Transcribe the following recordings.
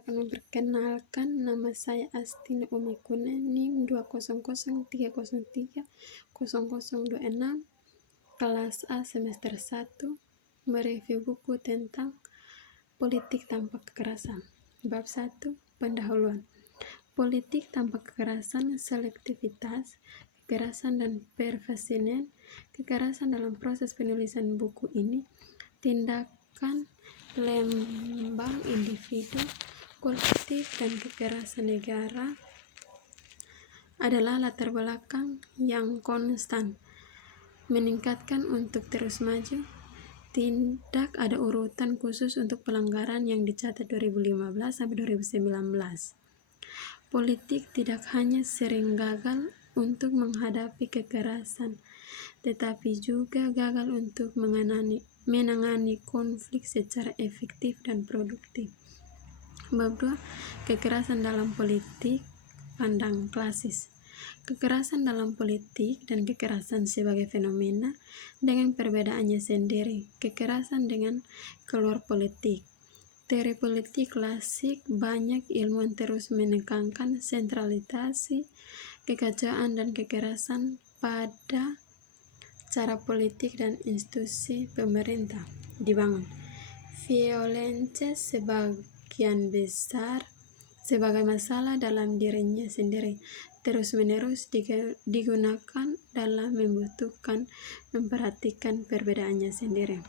Akan memperkenalkan, nama saya Astina Umi Kunen, NIM 20030030026, kelas A semester 1, mereview buku tentang politik tanpa kekerasan. Bab 1, pendahuluan. Politik tanpa kekerasan, selektivitas, kekerasan dan pervasinan. Kekerasan dalam proses penulisan buku ini, tindakan lembang individu, kolektif, dan kekerasan negara adalah latar belakang yang konstan meningkatkan untuk terus maju. Tidak ada urutan khusus untuk pelanggaran yang dicatat 2015 sampai 2019. Politik tidak hanya sering gagal untuk menghadapi kekerasan, tetapi juga gagal untuk menangani konflik secara efektif dan produktif. Bab 2, kekerasan dalam politik pandang klasis. Kekerasan dalam politik dan kekerasan sebagai fenomena dengan perbedaannya sendiri. Kekerasan dengan keluar politik. Teori politik klasik banyak ilmuwan terus menekankan sentralisasi, kekacauan, dan kekerasan pada cara politik dan institusi pemerintah dibangun. Violensi sebagian besar sebagai masalah dalam dirinya sendiri terus-menerus digunakan dalam memperhatikan perbedaannya sendiri.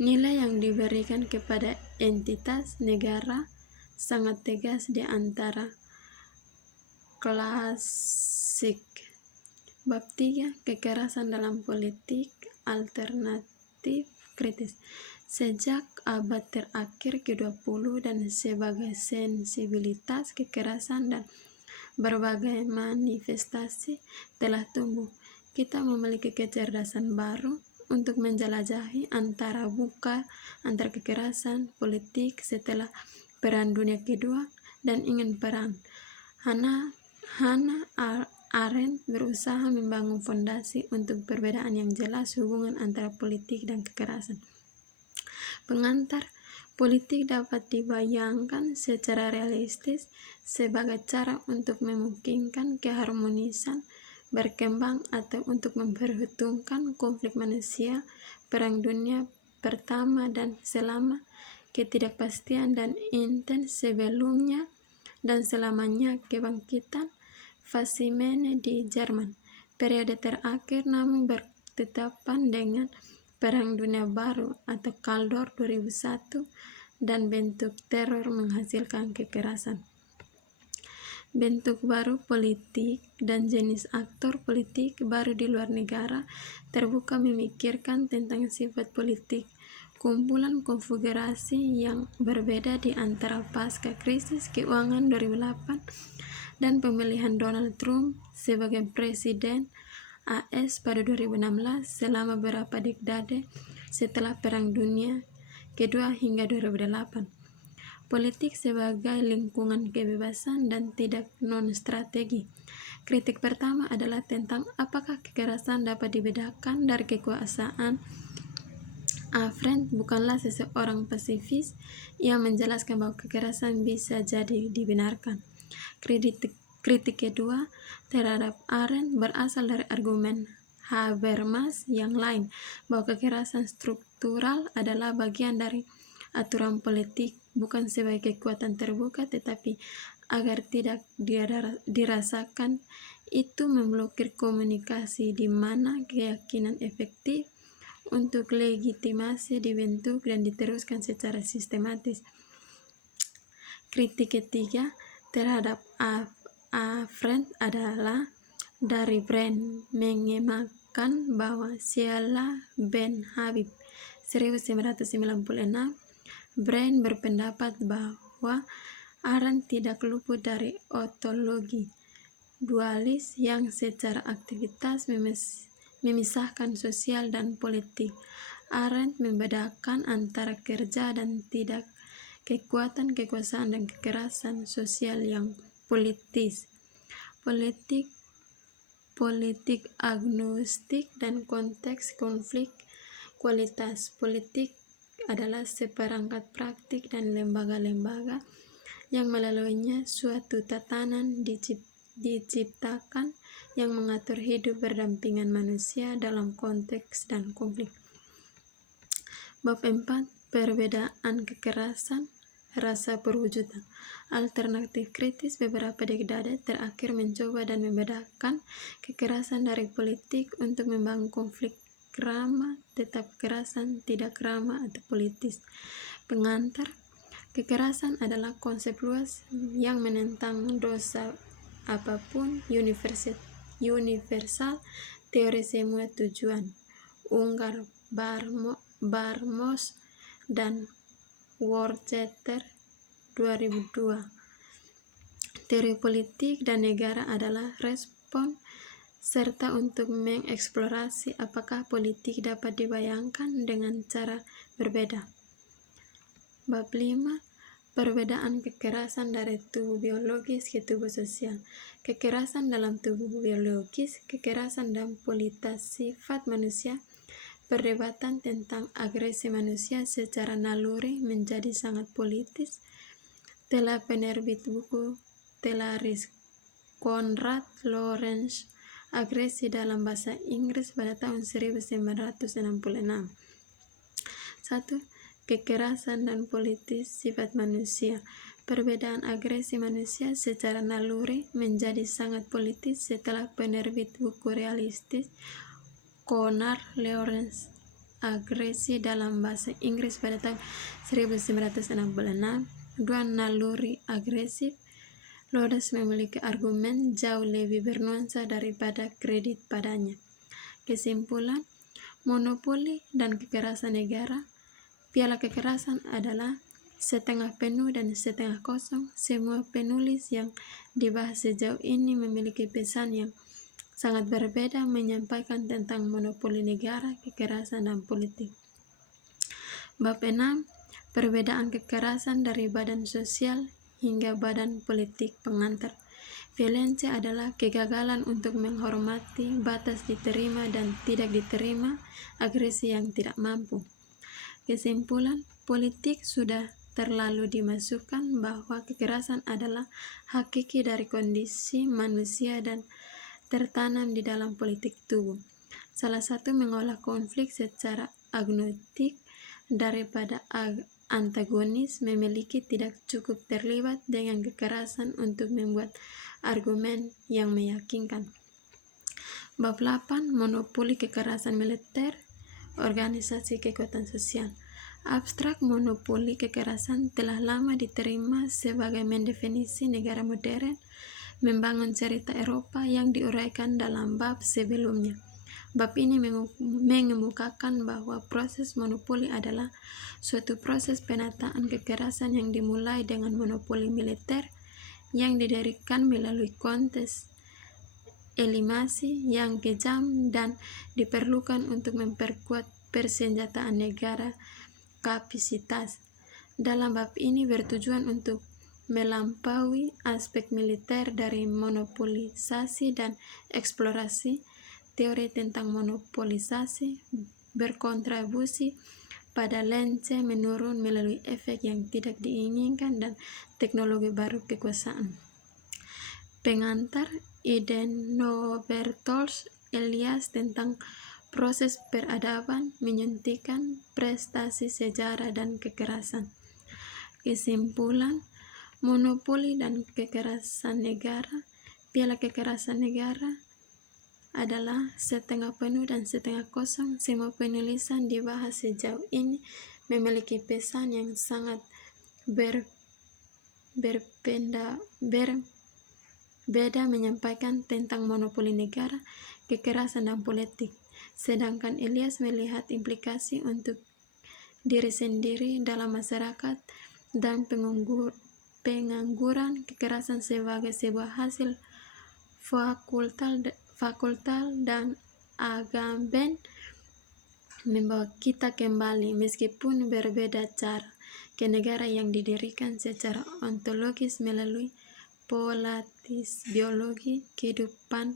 Nilai yang diberikan kepada entitas negara sangat tegas di antara klasik. Bab 3, kekerasan dalam politik alternatif kritis. Sejak abad terakhir ke-20 dan sebagai sensibilitas kekerasan dan berbagai manifestasi telah tumbuh, kita memiliki kecerdasan baru untuk menjelajahi antara kekerasan politik setelah Perang Dunia Kedua dan ingin perang. Hannah Arendt berusaha membangun fondasi untuk perbedaan yang jelas hubungan antara politik dan kekerasan. Pengantar, politik dapat dibayangkan secara realistis sebagai cara untuk memungkinkan keharmonisan berkembang atau untuk memperhitungkan konflik manusia, Perang Dunia Pertama dan selama, ketidakpastian dan intens sebelumnya, dan selamanya kebangkitan Fasimene di Jerman. Periode terakhir namun bertetapan dengan Perang Dunia Baru atau Kaldor 2001 dan bentuk teror menghasilkan kekerasan. Bentuk baru politik dan jenis aktor politik baru di luar negara terbuka memikirkan tentang sifat politik kumpulan konfigurasi yang berbeda di antara pasca krisis keuangan 2008 dan pemilihan Donald Trump sebagai presiden AS pada 2016 selama beberapa dekade setelah Perang Dunia Kedua hingga 2008. Politik sebagai lingkungan kebebasan dan tidak non-strategi. Kritik pertama adalah tentang apakah kekerasan dapat dibedakan dari kekuasaan. Arendt bukanlah seseorang pasifis yang menjelaskan bahwa kekerasan bisa jadi dibenarkan. Kritik kedua terhadap Arendt berasal dari argumen Habermas yang lain, bahwa kekerasan struktural adalah bagian dari aturan politik, bukan sebagai kekuatan terbuka, tetapi agar tidak dirasakan itu memblokir komunikasi di mana keyakinan efektif untuk legitimasi dibentuk dan diteruskan secara sistematis. Kritik ketiga terhadap Arendt adalah dari Brand mengemakan bahwa Sheila Ben Habib 1996. Brand berpendapat bahwa Arendt tidak luput dari ontologi dualis yang secara aktivitas memisahkan sosial dan politik. Arendt membedakan antara kerja dan tidak, kekuatan kekuasaan dan kekerasan sosial yang politis, politik agnostik dan konteks konflik, kualitas politik adalah seperangkat praktik dan lembaga-lembaga yang melaluinya suatu tatanan diciptakan yang mengatur hidup berdampingan manusia dalam konteks dan konflik. Bab 4. Perbedaan kekerasan, rasa perwujudan. Alternatif kritis beberapa dekade terakhir mencoba dan membedakan kekerasan dari politik untuk membangun konflik ramah, tetap kekerasan, tidak ramah, atau politis. Pengantar, kekerasan adalah konsep luas yang menentang dosa apapun, universal, teori semua tujuan. Unggar Barmos dan Worcester 2002. Teori politik dan negara adalah respon serta untuk mengeksplorasi apakah politik dapat dibayangkan dengan cara berbeda. Bab 5. Perbedaan kekerasan dari tubuh biologis ke tubuh sosial. Kekerasan dalam tubuh biologis, kekerasan dan politas sifat manusia. Perdebatan tentang agresi manusia secara naluri menjadi sangat politis. Telah penerbit buku Telaris Konrad Lorenz, Agresi dalam Bahasa Inggris pada tahun 1966. 1. Kekerasan dan politis sifat manusia. Perbedaan agresi manusia secara naluri menjadi sangat politis setelah penerbit buku realistis Konrad Lorenz, Agresi dalam Bahasa Inggris pada tahun 1966. 2. Naluri agresif. Lorenz memiliki argumen jauh lebih bernuansa daripada kredit padanya. Kesimpulan, monopoli dan kekerasan negara. Piala kekerasan adalah setengah penuh dan setengah kosong. Semua penulis yang dibahas sejauh ini memiliki pesan yang sangat berbeda menyampaikan tentang monopoli negara, kekerasan, dan politik. Bab 6. Perbedaan kekerasan dari badan sosial hingga badan politik. Pengantar, violensi adalah kegagalan untuk menghormati batas diterima dan tidak diterima, agresi yang tidak mampu. Kesimpulan, politik sudah terlalu dimasukkan bahwa kekerasan adalah hakiki dari kondisi manusia dan tertanam di dalam politik tubuh. Salah satu mengolah konflik secara agnostik daripada antagonis, memiliki tidak cukup terlibat dengan kekerasan untuk membuat argumen yang meyakinkan. Bab 8. Monopoli kekerasan militer, organisasi kekuatan sosial. Abstrak monopoli kekerasan telah lama diterima sebagai mendefinisi negara modern, membangun cerita Eropa yang diuraikan dalam bab sebelumnya. Bab ini mengemukakan bahwa proses monopoli adalah suatu proses penataan kekerasan yang dimulai dengan monopoli militer yang didirikan melalui konteks eliminasi yang kejam dan diperlukan untuk memperkuat persenjataan negara kapasitas. Dalam bab ini bertujuan untuk melampaui aspek militer dari monopolisasi dan eksplorasi. Teori tentang monopolisasi berkontribusi pada lence menurun melalui efek yang tidak diinginkan dan teknologi baru kekuasaan. Pengantar, ide Nobertolz Elias tentang proses peradaban menyuntikkan prestasi sejarah dan kekerasan. Kesimpulan, monopoli dan kekerasan negara. Piala kekerasan negara adalah setengah penuh dan setengah kosong. Semua penulisan dibahas sejauh ini memiliki pesan yang sangat berbeda menyampaikan tentang monopoli negara, kekerasan, dan politik. Sedangkan Elias melihat implikasi untuk diri sendiri dalam masyarakat dan pengangguran kekerasan sebagai sebuah hasil fakultal dan Agamben membawa kita kembali, meskipun berbeda cara, ke negara yang didirikan secara ontologis melalui polatis biologi kehidupan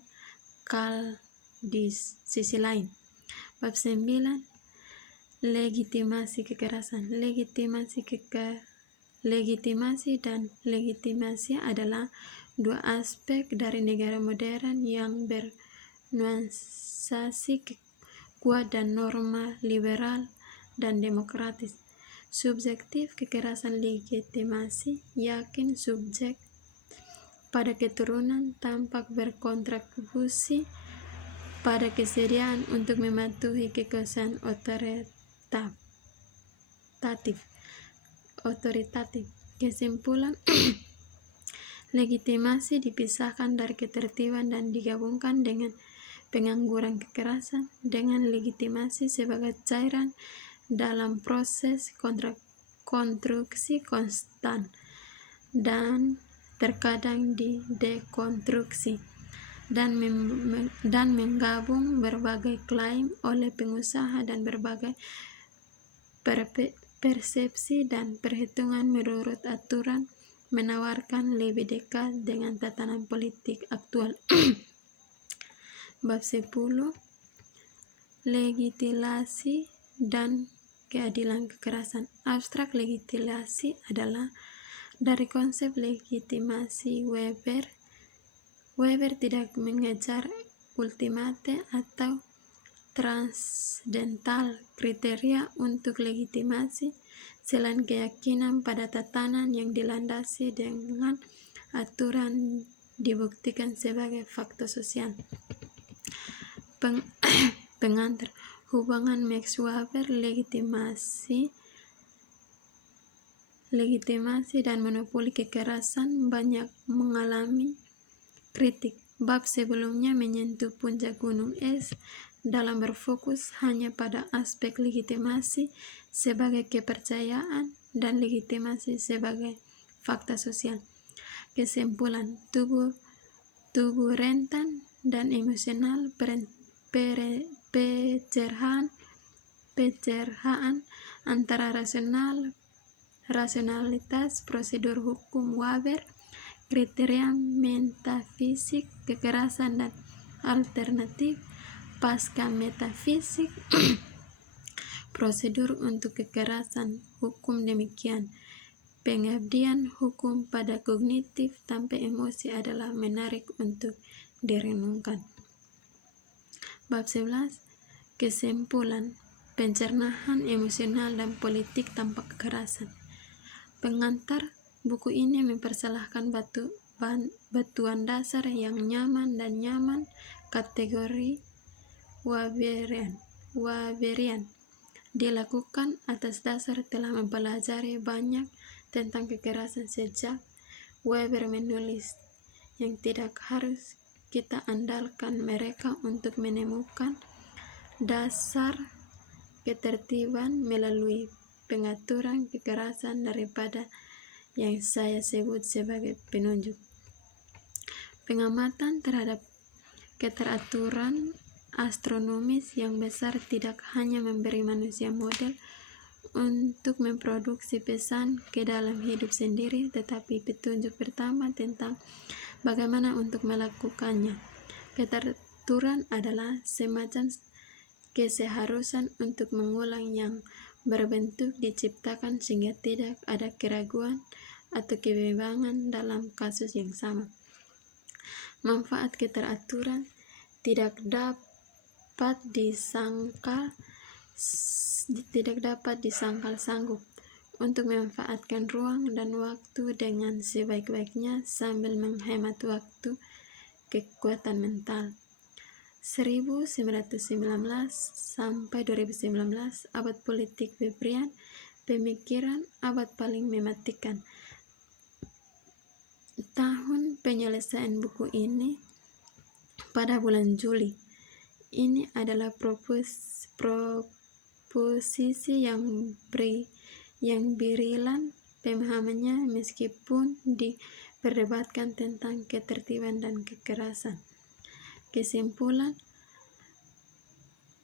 di sisi lain. Bab 9. Legitimasi kekerasan. Legitimasi dan legitimasi adalah dua aspek dari negara modern yang bernuansasi kuat dan norma liberal dan demokratis. Subjektif kekerasan legitimasi yakin subjek pada keturunan tampak berkontribusi pada kesediaan untuk mematuhi kekuasaan otoritatif. Kesimpulan, legitimasi dipisahkan dari ketertiban dan digabungkan dengan pengangguran kekerasan dengan legitimasi sebagai cairan dalam proses konstruksi konstan dan terkadang dekonstruksi dan menggabung berbagai klaim oleh pengusaha dan berbagai persepsi dan perhitungan menurut aturan menawarkan lebih dekat dengan tatanan politik aktual. Bab 10. Legitimasi dan keadilan kekerasan. Abstrak legitimasi adalah dari konsep legitimasi Weber tidak mengejar ultimate atau transdental kriteria untuk legitimasi selain keyakinan pada tatanan yang dilandasi dengan aturan dibuktikan sebagai fakta sosial. Pengantar hubungan Max Weber legitimasi dan monopoli kekerasan banyak mengalami kritik. Bab sebelumnya menyentuh puncak gunung es dalam berfokus hanya pada aspek legitimasi sebagai kepercayaan dan legitimasi sebagai fakta sosial. Kesimpulan, tubuh rentan dan emosional pencerahan antara rasionalitas prosedur hukum Weber, kriteria metafisik kekerasan dan alternatif pasca metafisik prosedur untuk kekerasan hukum. Demikian, pengabdian hukum pada kognitif tanpa emosi adalah menarik untuk direnungkan. Bab 11. Kesimpulan, pencernaan emosional dan politik tanpa kekerasan. Pengantar buku ini mempersalahkan batuan dasar yang nyaman kategori Weberian dilakukan atas dasar telah mempelajari banyak tentang kekerasan sejak Weber menulis yang tidak harus kita andalkan mereka untuk menemukan dasar ketertiban melalui pengaturan kekerasan daripada yang saya sebut sebagai penunjuk. Pengamatan terhadap keteraturan astronomis yang besar tidak hanya memberi manusia model untuk memproduksi pesan ke dalam hidup sendiri, tetapi petunjuk pertama tentang bagaimana untuk melakukannya. Keteraturan adalah semacam keseharusan untuk mengulang yang berbentuk diciptakan sehingga tidak ada keraguan atau kebimbangan dalam kasus yang sama. Manfaat keteraturan tidak dapat disangkal sanggup untuk memanfaatkan ruang dan waktu dengan sebaik-baiknya sambil menghemat waktu kekuatan mental. 1919 sampai 2019, abad politik Weberian, pemikiran abad paling mematikan. Tahun penyelesaian buku ini pada bulan Juli. Ini adalah proposisi yang berilan pemahamannya meskipun diperdebatkan tentang ketertiban dan kekerasan. Kesimpulan,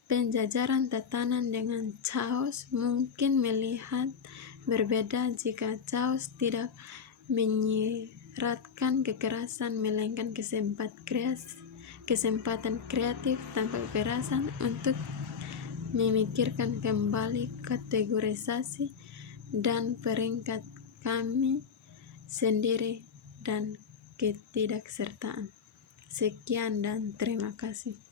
penjajaran tatanan dengan Chaos mungkin melihat berbeda jika Chaos tidak menyiratkan kekerasan melainkan kesempatan kreatif tanpa kekerasan untuk memikirkan kembali kategorisasi dan peringkat kami sendiri dan ketidaksertaan. Sekian dan terima kasih.